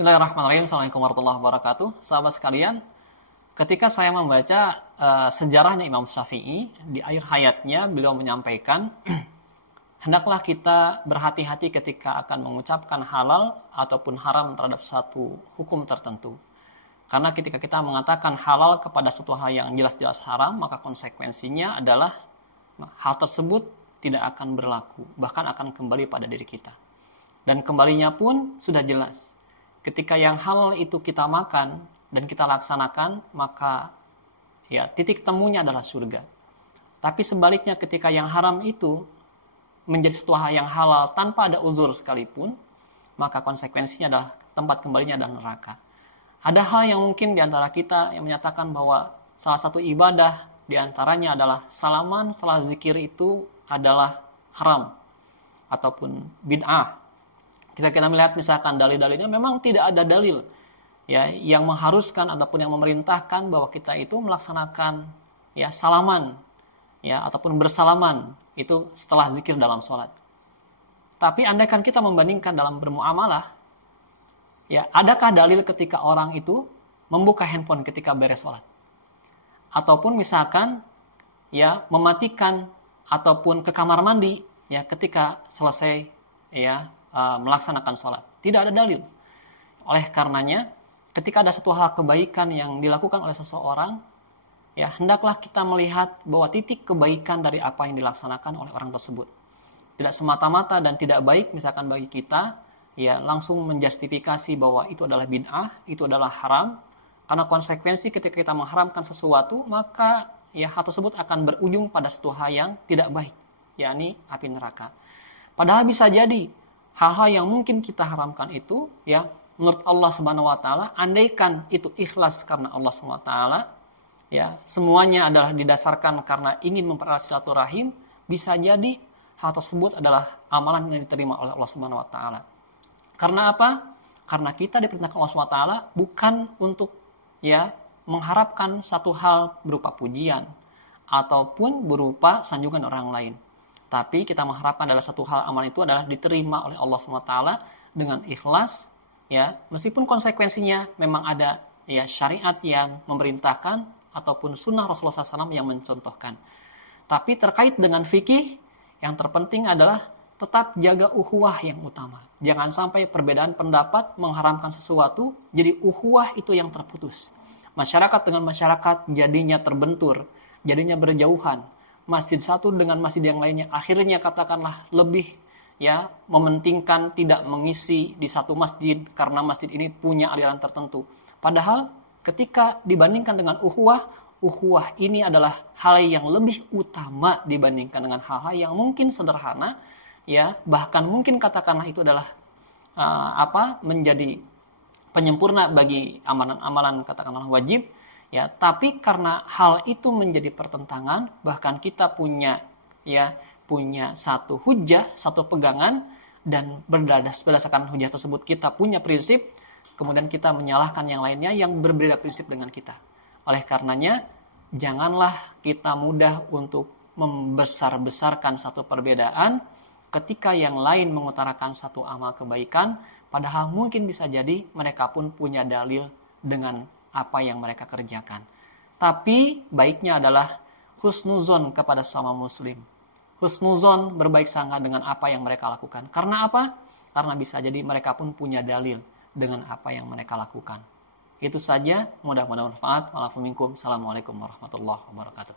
Bismillahirrahmanirrahim. Assalamualaikum warahmatullahi wabarakatuh. Sahabat sekalian, ketika saya membaca sejarahnya Imam Syafi'i, di akhir hayatnya beliau menyampaikan, hendaklah kita berhati-hati ketika akan mengucapkan halal ataupun haram terhadap satu hukum tertentu. Karena ketika kita mengatakan halal kepada suatu hal yang jelas-jelas haram, maka konsekuensinya adalah hal tersebut tidak akan berlaku, bahkan akan kembali pada diri kita. Dan kembalinya pun sudah jelas. Ketika yang halal itu kita makan dan kita laksanakan, maka ya titik temunya adalah surga. Tapi sebaliknya ketika yang haram itu menjadi suatu hal yang halal tanpa ada uzur sekalipun, maka konsekuensinya adalah tempat kembalinya adalah neraka. Ada hal yang mungkin di antara kita yang menyatakan bahwa salah satu ibadah di antaranya adalah salaman setelah zikir itu adalah haram ataupun bid'ah. Kita melihat misalkan dalil-dalilnya memang tidak ada dalil ya yang mengharuskan ataupun yang memerintahkan bahwa kita itu melaksanakan ya salaman ya ataupun bersalaman itu setelah zikir dalam sholat. Tapi andaikan kita membandingkan dalam bermuamalah, ya adakah dalil ketika orang itu membuka handphone ketika beres sholat? Ataupun misalkan ya mematikan ataupun ke kamar mandi ya ketika selesai ya melaksanakan sholat. Tidak ada dalil. Oleh karenanya, ketika ada satu hal kebaikan yang dilakukan oleh seseorang, ya hendaklah kita melihat bahwa titik kebaikan dari apa yang dilaksanakan oleh orang tersebut. Tidak semata-mata dan tidak baik misalkan bagi kita, ya langsung menjustifikasi bahwa itu adalah bid'ah, itu adalah haram, karena konsekuensi ketika kita mengharamkan sesuatu, maka ya hal tersebut akan berujung pada suatu hal yang tidak baik, yakni api neraka. Padahal bisa jadi hal-hal yang mungkin kita haramkan itu ya menurut Allah Subhanahu wa taala, andaikan itu ikhlas karena Allah Subhanahu wa taala, ya semuanya adalah didasarkan karena ingin mempererat silaturahim, bisa jadi hal tersebut adalah amalan yang diterima oleh Allah Subhanahu wa taala. Karena apa? Karena kita diperintahkan Allah Subhanahu wa taala bukan untuk ya mengharapkan satu hal berupa pujian ataupun berupa sanjungan orang lain. Tapi kita mengharapkan adalah satu hal amal itu adalah diterima oleh Allah SWT dengan ikhlas, ya meskipun konsekuensinya memang ada ya syariat yang memerintahkan ataupun sunnah Rasulullah SAW yang mencontohkan. Tapi terkait dengan fikih, yang terpenting adalah tetap jaga ukhuwah yang utama. Jangan sampai perbedaan pendapat mengharamkan sesuatu, jadi ukhuwah itu yang terputus. Masyarakat dengan masyarakat jadinya terbentur, jadinya berjauhan. Masjid satu dengan masjid yang lainnya akhirnya katakanlah lebih ya mementingkan tidak mengisi di satu masjid karena masjid ini punya aliran tertentu. Padahal ketika dibandingkan dengan ukhuwah ini adalah hal yang lebih utama dibandingkan dengan hal-hal yang mungkin sederhana ya, bahkan mungkin katakanlah itu adalah menjadi penyempurna bagi amalan-amalan katakanlah wajib. Ya, tapi karena hal itu menjadi pertentangan, bahkan kita punya satu hujah, satu pegangan, dan berdasarkan hujah tersebut kita punya prinsip, kemudian kita menyalahkan yang lainnya yang berbeda prinsip dengan kita. Oleh karenanya, janganlah kita mudah untuk membesar-besarkan satu perbedaan ketika yang lain mengutarakan satu amal kebaikan, padahal mungkin bisa jadi mereka pun punya dalil dengan apa yang mereka kerjakan. Tapi baiknya adalah husnuzon kepada sama muslim. Husnuzon berbaik sangka dengan apa yang mereka lakukan. Karena apa? Karena bisa jadi mereka pun punya dalil dengan apa yang mereka lakukan. Itu saja, mudah-mudahan bermanfaat. Assalamualaikum warahmatullahi wabarakatuh.